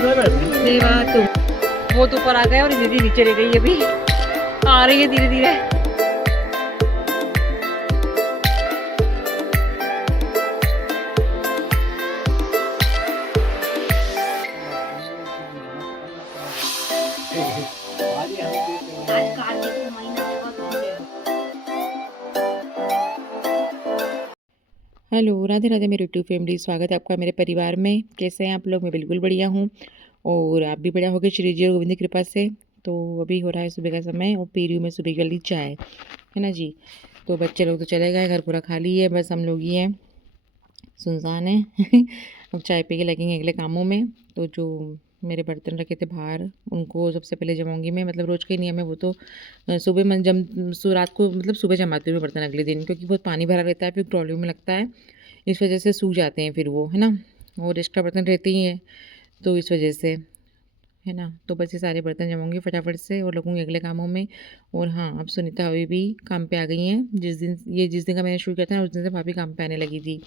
देवा तुम वो तो ऊपर आ गए और दीदी नीचे रह गई, अभी आ रही है धीरे धीरे। हेलो, राधे राधे मेरे यूट्यूब फैमिली, स्वागत है आपका मेरे परिवार में। कैसे हैं आप लोग? मैं बिल्कुल बढ़िया हूँ और आप भी बढ़िया होगे श्री जी और गोविंद की कृपा से। तो अभी हो रहा है सुबह का समय और पी रही हूँ मैं सुबह की वाली चाय, है ना जी। तो बच्चे लोग तो चले गए, घर पूरा खाली है, बस हम लोग ही हैं, सुनसान है। अब चाय पी के लगेंगे अगले कामों में। तो जो मेरे बर्तन रखे थे बाहर, उनको सबसे पहले जमाऊंगी मैं। मतलब रोज़ का ही नियम है वो तो। सुबह मैं रात को मतलब सुबह जमाती हूँ मैं बर्तन अगले दिन, क्योंकि बहुत पानी भरा रहता है, फिर ट्रॉली में लगता है, इस वजह से सूख जाते हैं फिर वो, है ना। और एक्स्ट्रा बर्तन रहते ही हैं, तो इस वजह से, है ना। तो बस ये सारे बर्तन जमाऊंगी फटाफट से और लगूंगी अगले कामों में। और हाँ, अब सुनीता अभी भी काम पे आ गई हैं। जिस दिन का मैंने शुरू किया था ना, उस दिन से भाभी काम पे आने लगी थी।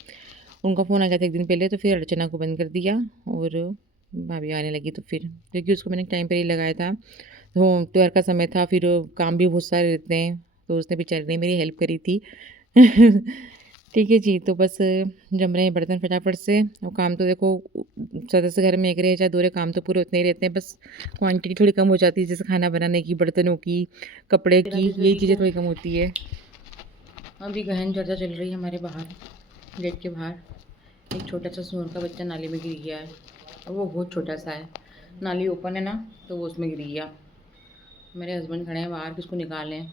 उनका फ़ोन आ गया था एक दिन पहले, तो फिर अर्चना को बंद कर दिया और भाभी आने लगी। तो फिर क्योंकि उसको मैंने टाइम पर ही लगाया था, तो त्योहार का समय था, फिर काम भी बहुत सारे रहते हैं, तो उसने बेचारी ने मेरी हेल्प करी थी। ठीक है जी। तो बस जम रहे हैं बर्तन फटाफट से। और काम तो देखो, सदस्य घर में एक रहे चाहे दूसरे, काम तो पूरे उतने ही रहते हैं, बस क्वांटिटी थोड़ी कम हो जाती है, जैसे खाना बनाने की, बर्तनों की, कपड़े की, यही चीज़ें थोड़ी कम होती है। अभी गहन चर्चा चल रही है हमारे बाहर, गेट के बाहर। एक छोटा सा सूअर का बच्चा नाली में गिर गया है, और वो बहुत छोटा सा है। नाली ओपन है ना, तो वो उसमें गिर गया। मेरे हस्बैंड खड़े हैं बाहर कि उसको निकालें।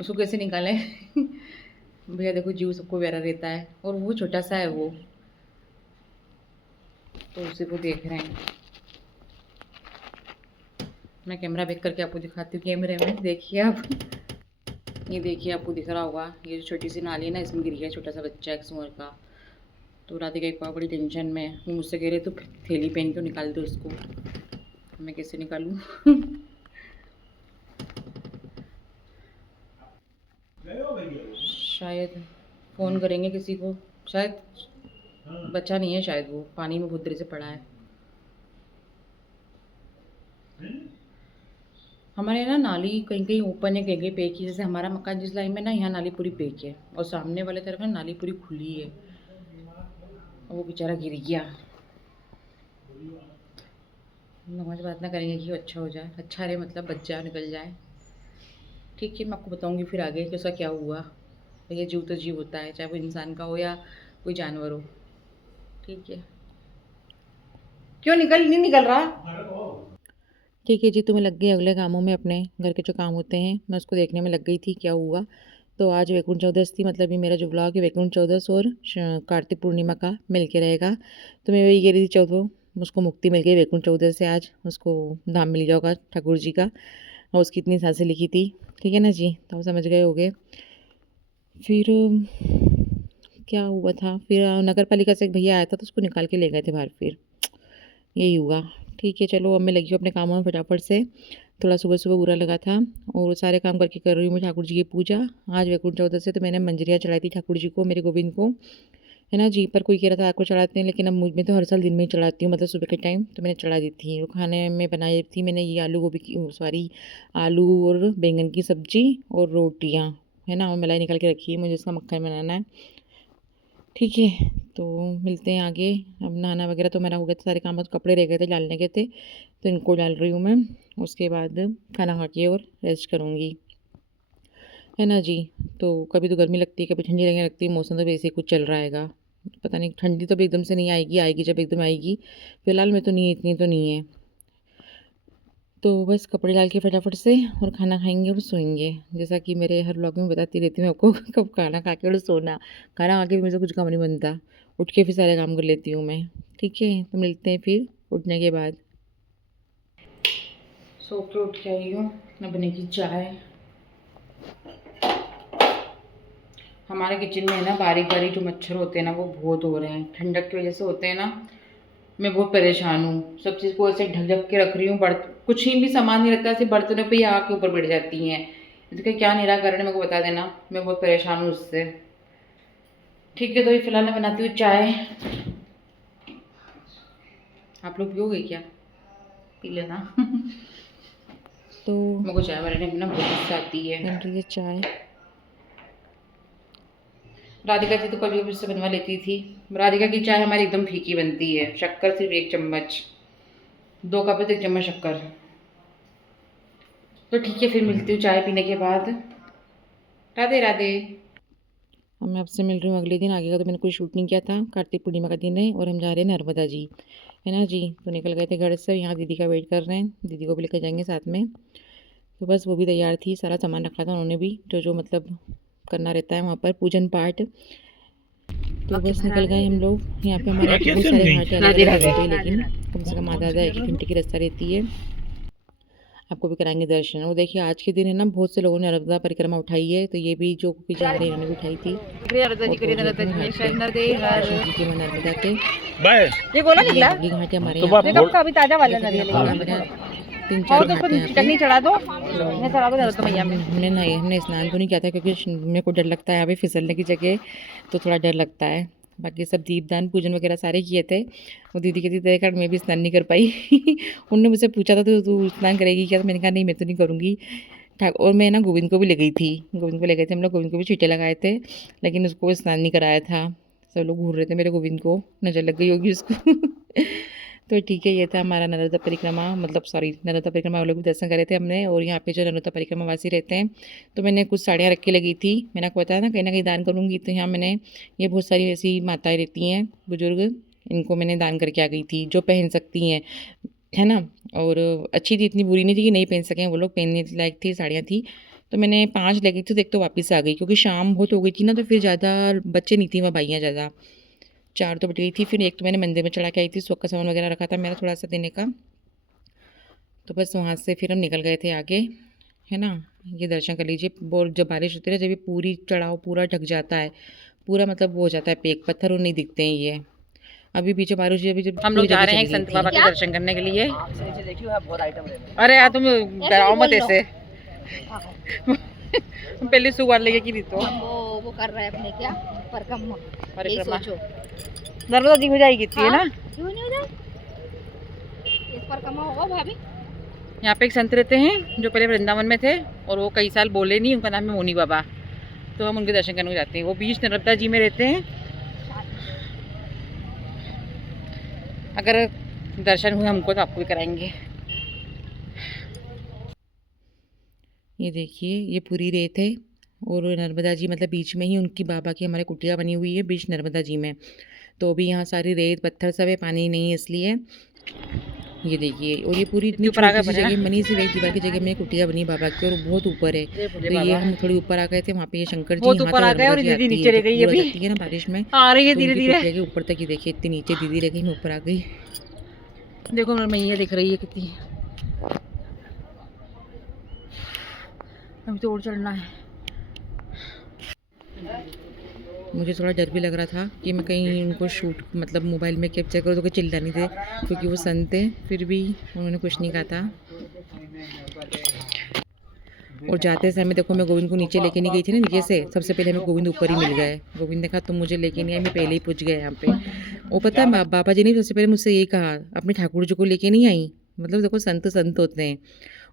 उसको कैसे निकालें? भैया देखो, जीव सबको प्यारा रहता है, और वो छोटा सा है वो, तो उसे वो देख रहे हैं। मैं कैमरा बैक करके आपको दिखाती हूँ, कैमरे में देखिए आप। ये देखिए, आपको दिख रहा होगा, ये जो छोटी सी नाली है ना, इसमें गिर गया छोटा सा बच्चा एक सूअर का। तो राधिका एक बड़ी टेंशन में, वो मुझसे कह रहे तो थैली पहन के निकाल दो उसको। मैं कैसे निकालूँ? शायद फ़ोन करेंगे किसी को, शायद बच्चा नहीं है, शायद वो पानी में बहुत देर से पड़ा है। हमारे यहाँ ना नाली कहीं कहीं ओपन है, कहीं कहीं पैक है। जैसे हमारा मकान जिस लाइन में ना, यहाँ नाली पूरी पैक है, और सामने वाले तरफ ना नाली पूरी खुली है। और वो बेचारा गिर गया। नमाज प्रार्थना करेंगे कि वो अच्छा हो जाए, अच्छा रहे, मतलब बच जाए, निकल जाए। ठीक है, मैं आपको बताऊँगी फिर आगे कि उसका क्या हुआ। भैया जीव तो जीव होता है, चाहे वो इंसान का हो या कोई जानवर हो। ठीक है, क्यों नहीं निकल रहा? ठीक है जी। तो मैं लग गई अगले कामों में, अपने घर के जो काम होते हैं मैं उसको देखने में लग गई थी क्या हुआ। तो आज वैकुंठ चौदस थी, मतलब ये मेरा जो ब्लॉग है वैकुंठ चौदस और कार्तिक पूर्णिमा का मिल के रहेगा। तो मैं वही कह रही थी, चौदह उसको मुक्ति मिल गई वैकुंठ चौदस से, आज उसको धाम मिल गया होगा ठाकुर जी का, और उसकी इतनी सांसें लिखी थी। ठीक है ना जी, तो आप समझ गए होगे। फिर क्या हुआ था, फिर नगर पालिका से एक भैया आया था, तो उसको निकाल के ले गए थे बाहर। फिर यही हुआ। ठीक है, चलो अब मैं लगी हूँ अपने कामों में फटाफट से। थोड़ा सुबह सुबह बुरा लगा था, और सारे काम करके कर रही हूँ मैं ठाकुर जी की पूजा। आज वैकुंठ चौदस है, तो मैंने मंजरियाँ चढ़ाई थी ठाकुर जी को, मेरे गोविंद को, है ना जी। पर कोई कह रहा था आपको चढ़ाते हैं, लेकिन अब मुझ में तो हर साल दिन में ही चढ़ाती हूँ, मतलब सुबह के टाइम, तो मैंने चढ़ा दी थी। वो खाने में बनाई थी मैंने ये आलू गोभी की, सॉरी, आलू और बैंगन की सब्जी और रोटियाँ, है ना। और मलाई निकाल के रखी है, मुझे इसका मक्खन बनाना है। ठीक है, तो मिलते हैं आगे। अब नहाना वगैरह तो मेरा हो गया था, सारे काम, बस कपड़े रह गए थे डालने के थे, तो इनको डाल रही हूँ मैं। उसके बाद खाना खा के और रेस्ट करूँगी, है ना जी। तो कभी तो गर्मी लगती है, कभी ठंडी लगने लगती है, मौसम तो वैसे ही कुछ चल रहा हैगा। पता नहीं, ठंडी तो अभी एकदम से नहीं आएगी, आएगी जब एकदम आएगी। फिलहाल में तो नहीं है, इतनी तो नहीं है। तो बस कपड़े डाल के फटाफट से और खाना खाएंगे और सोएंगे। जैसा कि मेरे हर व्लॉग में बताती रहती हूँ आपको, कब खाना खा के और सोना। खाना खा के भी मुझे कुछ काम नहीं बनता, उठ के फिर सारे काम कर लेती हूँ मैं। ठीक है, तो मिलते हैं फिर उठने के बाद। सो के उठ के आई हूँ, मैं बनेगी चाय। हमारे किचन में है ना, बारीक बारीक जो मच्छर होते हैं ना, वो बहुत हो रहे हैं, ठंडक की वजह से होते हैं ना। मैं बहुत परेशान हूँ, सब चीज़ को ऐसे ढक ढक के रख रही हूँ, कुछ ही भी सामान नहीं रखता, ऐसे बर्तनों पे ही आके ऊपर बैठ जाती हैं। इसका क्या निराकरण है मेरे को बता देना, मैं बहुत परेशान हूँ उससे। ठीक है, तो ये फिलहाल मैं बनाती हूँ चाय। आप लोग पियोगे क्या? पी लेना। तो मेरे को चाय बनाने में ना बहुत गुस्सा आती है। बन रही है चाय। राधिका थी तो कभी कभी उससे बनवा लेती थी। राधिका की चाय हमारी एकदम फीकी बनती है। शक्कर सिर्फ 1 चम्मच, 2 कप है तो 1 चम्मच शक्कर। तो ठीक है, फिर मिलती हूँ चाय पीने के बाद। राधे राधे। अब मैं आपसे मिल रही हूँ अगले दिन। आगे का तो मैंने कोई शूट नहीं किया था। कार्तिक पूर्णिमा का दिन है और हम जा रहे हैं नर्मदा जी, है ना जी। तो निकल गए थे घर से, यहाँ दीदी का वेट कर रहे हैं। दीदी को भी लेकर जाएंगे साथ में। तो बस वो भी तैयार थी, सारा सामान रखा था उन्होंने भी, जो मतलब करना रहता है वहाँ पर पूजन पाठ। तो बस निकल गए हम लोग। यहाँ पे हमारे बहुत सारे घाट है अलग अलग जगह पे, लेकिन कम से कम आधा 1 घंटे की रास्ता रहती है। आपको भी कराएंगे दर्शन। और देखिए आज के दिन है ना, बहुत से लोगों ने नर्मदा परिक्रमा उठाई है, तो ये भी जो भी जा रहे हैं इन्होंने भी उठाई थी। नर्मदा के ये बोला निकला घाट है हमारे यहाँ अभी ताजा वाला 3-4 घाट हैं चढ़ा दो। हमने स्नान तो नहीं किया था क्योंकि मेरे को डर लगता है यहाँ पे फिसलने की जगह, तो थोड़ा डर लगता है। बाकी सब दीपदान पूजन वगैरह सारे किए थे। वो दीदी कहती तेरे कारण मैं भी स्नान नहीं कर पाई। उनने मुझसे पूछा था तो तू स्नान करेगी क्या, तो मैंने कहा नहीं मैं तो नहीं करूँगी। और मैं ना गोविंद को भी ले गई थी, गोविंद को ले गए थे हम लोग। गोविंद को भी छींटे लगाए थे, लेकिन उसको स्नान नहीं कराया था। सब लोग घूर रहे थे मेरे गोविंद को, नज़र लग गई होगी उसको। तो ठीक है, ये था हमारा नर्मदा परिक्रमा, मतलब सॉरी नर्मदा परिक्रमा वालों भी दर्शन करे थे हमने। और यहाँ पे जो नर्मदा परिक्रमा वासी रहते हैं, तो मैंने कुछ साड़ियाँ रख के लगी थी। मैंने आपको बताया ना कहीं दान करूँगी, तो यहाँ मैंने ये बहुत सारी ऐसी माताएँ रहती हैं बुजुर्ग, इनको मैंने दान करके आ गई थी, जो पहन सकती हैं, है ना। और अच्छी थी, इतनी बुरी नहीं थी कि नहीं पहन सकें वो लोग, पहनने लायक थी साड़ियाँ थी। तो मैंने 5 ले गई थी, तो एक तो वापस आ गई क्योंकि शाम बहुत हो गई थी ना, तो फिर ज़्यादा बच्चे नहीं थी वहाँ, भाइयाँ ज़्यादा, 4 तो बट गई थी। फिर एक तो मैंने मंदिर में चढ़ा के आई थी, सुख का सामान वगैरह रखा था मेरा थोड़ा सा देने का। तो बस वहाँ से फिर हम निकल गए थे आगे, है ना। ये दर्शन कर लीजिए। और जब बारिश होती है ना, जब ये पूरी चढ़ाव पूरा ढक जाता है, पूरा मतलब वो हो जाता है पेक, पत्थर और नहीं दिखते हैं ये। अभी पीछे बारिश हुई, अभी जब हम लोग जा रहे हैं संत बाबा के दर्शन करने के लिए। अरे यार तुम डराओ मत ऐसे। पहले सुगार लेके की दी तो वो कर रहा है अपने क्या परिक्रमा नर्मदा जी हो जाएगी थी, है ना। क्यों नहीं हो जाए, इस परिक्रमा होगा भाभी। यहाँ पे एक संत रहते हैं जो पहले वृंदावन में थे, और वो कई साल बोले नहीं, उनका नाम है मोनी बाबा। तो हम उनके दर्शन करने जाते हैं। वो बीच नर्मदा जी में रहते हैं। अगर दर्शन हुए हमको तो आपको भी कराएंगे। ये देखिए ये पूरी रेत है, और नर्मदा जी मतलब बीच में ही उनकी बाबा की हमारे कुटिया बनी हुई है बीच नर्मदा जी में। तो अभी यहाँ सारी रेत पत्थर सब है, पानी नहीं है इसलिए। ये देखिए, और ये पूरी इतनी छोटी सी जगह बनी, सिर्फ एक दीवार की जगह में कुटिया बनी बाबा की, और बहुत ऊपर है। तो ये हम थोड़ी ऊपर आ गए थे, वहाँ पे ये शंकर जी ऊपर आ गए और दीदी नीचे रह गई। अभी है ना बारिश में आ रही है धीरे धीरे ऊपर तक। ये देखिए इतनी नीचे दीदी रह गई, मैं ऊपर आ गई। देखो मेरी मैया दिख रही है कितनी। अभी तो और चढ़ना है। मुझे थोड़ा डर भी लग रहा था कि मैं कहीं उनको शूट मतलब मोबाइल में कैप्चर करूँ तो कोई चिल्ला नहीं थे, क्योंकि वो संत थे। फिर भी उन्होंने कुछ नहीं कहा था। और जाते समय देखो मैं गोविंद को नीचे लेके नहीं गई थी ना, नीचे से सबसे पहले हमें गोविंद ऊपर ही मिल गए। गोविंद ने कहा तुम मुझे लेके नहीं आई, मैं पहले ही पूछ गए यहाँ पे। वो पता है बाबा जी ने सबसे पहले मुझसे यही कहा, अपने ठाकुर जी को लेके नहीं आई। मतलब देखो संत संत होते हैं।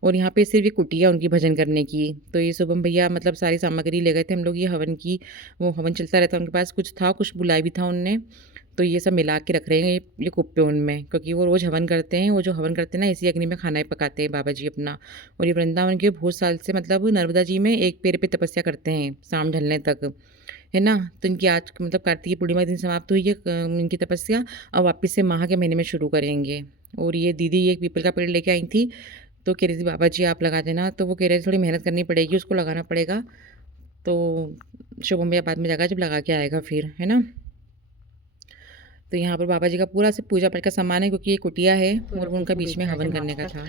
और यहाँ पे सिर्फ ये कुटिया उनकी भजन करने की। तो ये शुभम भैया मतलब सारी सामग्री ले गए थे हम लोग, ये हवन की, वो हवन चलता रहता है उनके पास, कुछ था कुछ बुलाया भी था उनने। तो ये सब मिला के रख रहे हैं ये कुप्पे उनमें, क्योंकि वो रोज़ हवन करते हैं। वो जो हवन करते हैं ना, इसी अग्नि में खाना ही पकाते हैं बाबा जी अपना। और ये वृंदावन के बहुत साल से मतलब नर्मदा जी में एक पेड़ पे तपस्या करते हैं शाम ढलने तक, है ना। तो इनकी आज मतलब कार्तिक पूर्णिमा दिन समाप्त हुई है इनकी तपस्या, और वापस से माह के महीने में शुरू करेंगे। और ये दीदी एक पीपल का पेड़ लेके आई थी, तो कह रही थी बाबा जी आप लगा देना। तो वो कह रहे थे थोड़ी मेहनत करनी पड़ेगी, उसको लगाना पड़ेगा। तो शुभम भैया बाद में जाकर जब लगा के आएगा फिर, है ना। तो यहाँ पर बाबा जी का पूरा से पूजा पाठ का सामान है, क्योंकि ये कुटिया है और उनका बीच में हवन करने का था।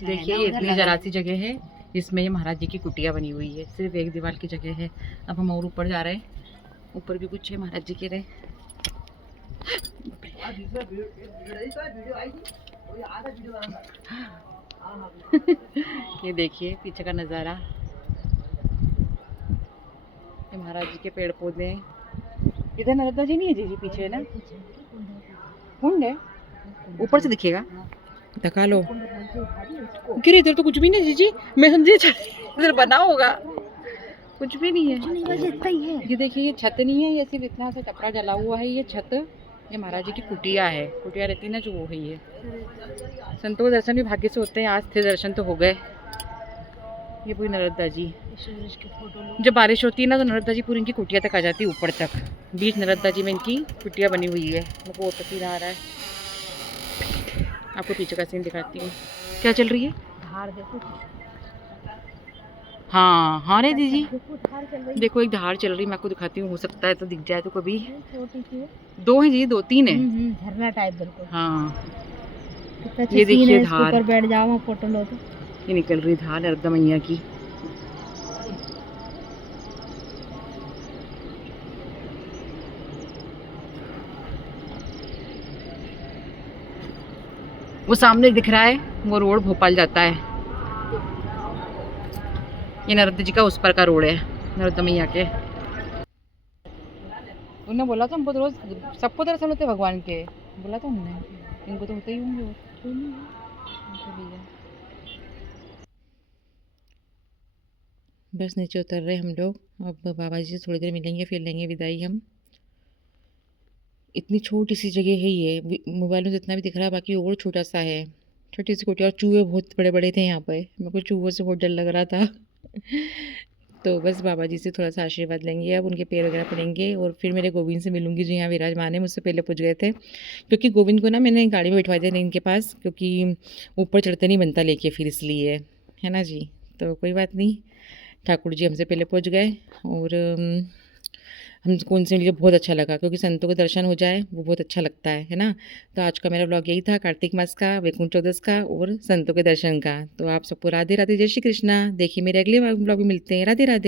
देखिए ये इतनी जरा सी जगह है, इसमें ये महाराज जी की कुटिया बनी हुई है, सिर्फ एक दीवार की जगह है। अब हम और ऊपर जा रहे हैं, ऊपर भी कुछ है महाराज जी के रहे। ये देखिए पीछे का नज़ारा, ये महाराज जी के पेड़ पौधे हैं। इधर नर्मदा जी नहीं है जी पीछे, है ना, कुंड है, ऊपर से दिखेगा। धका लो। गिर इधर तो कुछ भी नहीं जीजी, मैं समझी इधर बना होगा, कुछ भी नहीं है। ये देखिए ये छत नहीं है, ये सिर्फ इतना सा कपड़ा जला हुआ है। ये छत, ये महाराज जी की कुटिया है, कुटिया रहती है ना जो, वो है ये। संतों के दर्शन भी भाग्य से होते हैं, आज थे दर्शन तो हो गए। ये पूरी नर्मदा जी, जब बारिश होती है ना तो नर्मदा जी पूरी इनकी कुटिया तक आ जाती है, ऊपर तक। बीच नर्मदा जी में इनकी कुटिया बनी हुई है। मेरे को पसीना आ रहा है, आपको पीछे का सीन दिखाती हूँ। क्या चल रही है? धार देखो, हाँ हाँ रे दीदी, देखो धार चल रही देखो एक धार चल रही, मैं आपको दिखाती हूँ, हो सकता है तो दिख जाए तो कभी। है, छोटी सी है। दो हैं जी, 2-3 है। झरना टाइप बिल्कुल। हाँ कितना अच्छा ये सीन देखिए है, इसके धार। ऊपर बैठ जाओ, वहाँ फोटो लो तो। ये निकल रही धार नर्मदा मैया की। वो सामने दिख रहा है, वो रोड भोपाल जाता है। ये नर्मदा जी का उस पर का रोड है, नर्मदा मैया के। उन्होंने बोला था हमको तो रोज सबको दर्शन होते भगवान के, बोला था उन्होंने, इनको तो होते ही होंगे और क्यों नहीं है? तो भैया बस नीचे उतर रहे हम लोग, अब बाबा जी से थोड़ी देर मिलेंगे, फिर लेंगे विदाई हम। इतनी छोटी सी जगह है ये, मोबाइल में जितना भी दिख रहा है बाकी और छोटा सा है, छोटी सी कुटिया। और चूहे बहुत बड़े बड़े थे यहाँ पे, मेरे को चूहों से बहुत डर लग रहा था। तो बस बाबा जी से थोड़ा सा आशीर्वाद लेंगे, अब उनके पैर वगैरह पड़ेंगे और फिर मेरे गोविंद से मिलूंगी जो यहाँ विराजमान है, मुझसे पहले पहुँच गए थे। क्योंकि गोविंद को ना मैंने गाड़ी में बिठवा दिया इनके पास, क्योंकि ऊपर चढ़ते नहीं बनता लेके, फिर इसलिए, है ना जी। तो कोई बात नहीं, ठाकुर जी हमसे पहले पहुँच गए। और हमको उनसे मिलकर बहुत अच्छा लगा, क्योंकि संतों के दर्शन हो जाए वो बहुत अच्छा लगता है ना। तो आज का मेरा व्लॉग यही था, कार्तिक मास का, वैकुंठ चौदस का और संतों के दर्शन का। तो आप सबको राधे राधे, जय श्री कृष्णा। देखिए मेरे अगले व्लॉग में मिलते हैं, राधे राधे।